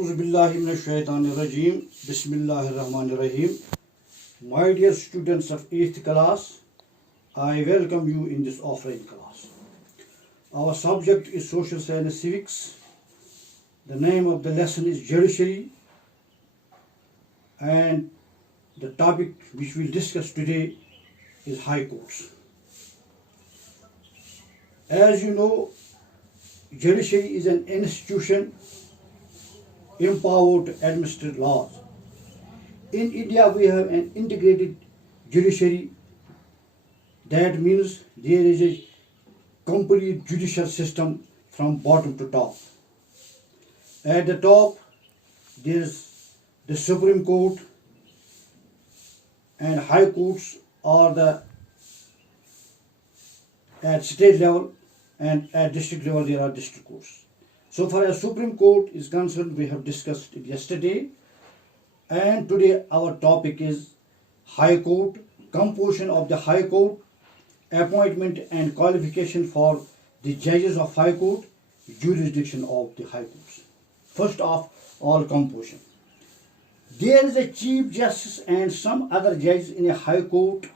Auzubillahiminashaitanirrajim. Bismillahirrahmanirrahim. My dear students of 8th class, I welcome you in this offline class. Our subject is Social Science Civics. The name of the lesson is Judiciary, and the topic which we'll discuss today is High Courts. As you know, Judiciary is an institution empowered to administer laws. In India, we have an integrated judiciary. That means there is a complete judicial system from bottom to top. At the top, there is the Supreme Court, and High Courts are at state level, and at district level there are district courts. So far as Supreme Court is concerned, we have discussed it yesterday, and today our topic is High Court, composition of the High Court, appointment and qualification for the judges of High Court, jurisdiction of the High Courts. First of all, composition. There is a Chief Justice and some other judges in a High Court.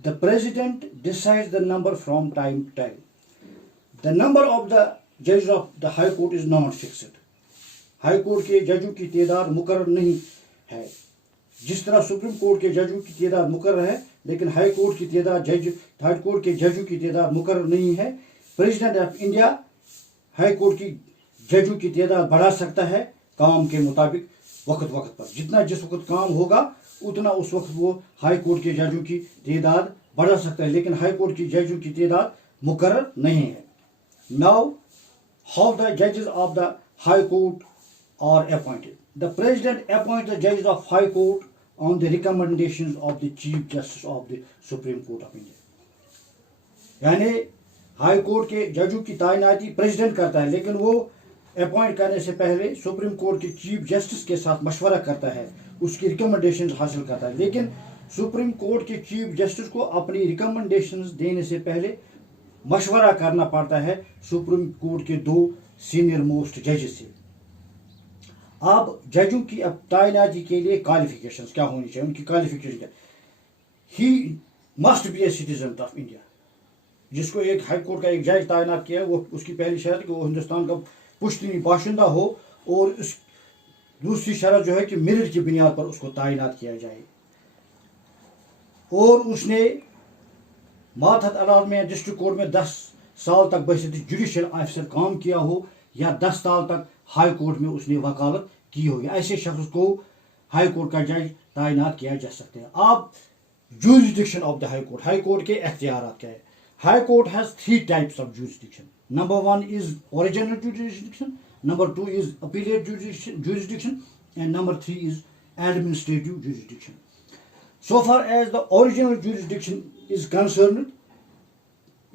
The President decides the number from time to time. The number of the जज of the high court is not fixed. High court के जजों की तादाद मुकर्रर नहीं है. जिस तरह सुप्रीम कोर्ट के जजों की तादाद मुकर्रर है, लेकिन हाई कोर्ट की तादाद हाई कोर्ट के जजों की तादाद मुकर्रर नहीं है. President of India high court की जजों की तादाद बढ़ा सकता है काम के मुताबिक, वक्त वक्त पर. जितना जिस वक्त काम होगा उतना उस वक्त वो हाई कोर्ट के जजों की तादाद बढ़ा सकता है, लेकिन हाई कोर्ट की जजों की तादाद मुकर्रर नहीं है. Now how the judges of the High Court are appointed. The President appoints the judges of High Court on the recommendations of the Chief Justice of the Supreme Court of India. यानी high court के जजों की तैनाती president करता है, लेकिन वो appoint करने से पहले सुप्रीम कोर्ट के चीफ जस्टिस के साथ मशवरा करता है, उसकी रिकमेंडेशंस हासिल करता है. लेकिन सुप्रीम कोर्ट के चीफ जस्टिस को अपनी रिकमेंडेशंस देने से पहले मशवरा करना पड़ता है सुप्रीम कोर्ट के दो सीनियर मोस्ट जजेस से. अब जजों की अब तैनाती के लिए क्वालिफिकेशंस क्या होनी चाहिए, उनकी क्वालिफिकेशन क्या. He must be a citizen of India. जिसको एक हाई कोर्ट का एक जज तैनात किया है, वो उसकी पहली शर्त है कि वो हिंदुस्तान का पुश्तनी बाशिंदा हो, और उस दूसरी शर्त जो है कि मेरिट की बुनियाद पर उसको तैनात किया जाए, और उसने मातहत अदालत में डिस्ट्रिक्ट कोर्ट में 10 साल तक बशर्ते जुडिशियल ऑफिसर काम किया हो, या 10 साल तक हाई कोर्ट में उसने वकालत की होगी. ऐसे शख्स को हाई कोर्ट का जज तैनात किया जा सकता है. अब jurisdiction of the high court के अख्तियारात क्या है. High court has 3 types of jurisdiction. Number 1 is original jurisdiction, number 2 is appellate jurisdiction, and number 3 is administrative jurisdiction. So far as the original jurisdiction is concerned,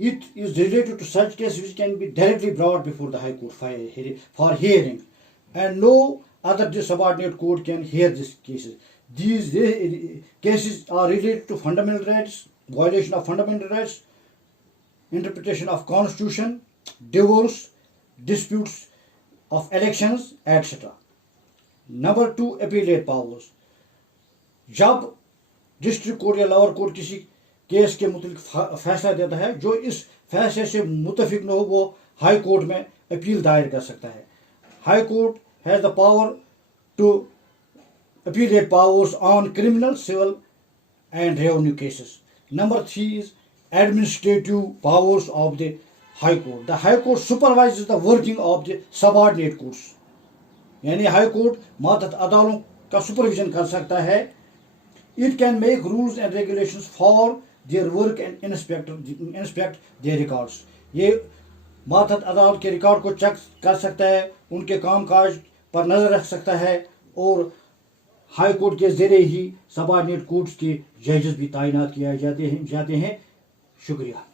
it is related to such cases which can be directly brought before the High Court for hearing, and no other subordinate court can hear these cases. These cases are related to fundamental rights, violation of fundamental rights, interpretation of constitution, divorce, disputes of elections, etc. Number 2, appellate powers. जब district court या lower court किसी case के मुताबिक फैसला देता है, जो इस फैसले से मुतफिक न हो, वो हाई कोर्ट में अपील दायर कर सकता है. High court has the power to appellate powers on criminal, civil and revenue cases. Number 3 is administrative powers of the high court. The high court supervises the working of the subordinate courts. यानी high court मातहत अदालतों का supervision कर सकता है. It can make rules and regulations for their work and inspect their records. ये मातहत अदालत के रिकॉर्ड को चेक कर सकता है, उनके कामकाज पर नजर रख सकता है, और हाई कोर्ट के जरिए ही सबऑर्डिनेट कोर्ट्स के जजेस भी तैनात किए जाते हैं. शुक्रिया.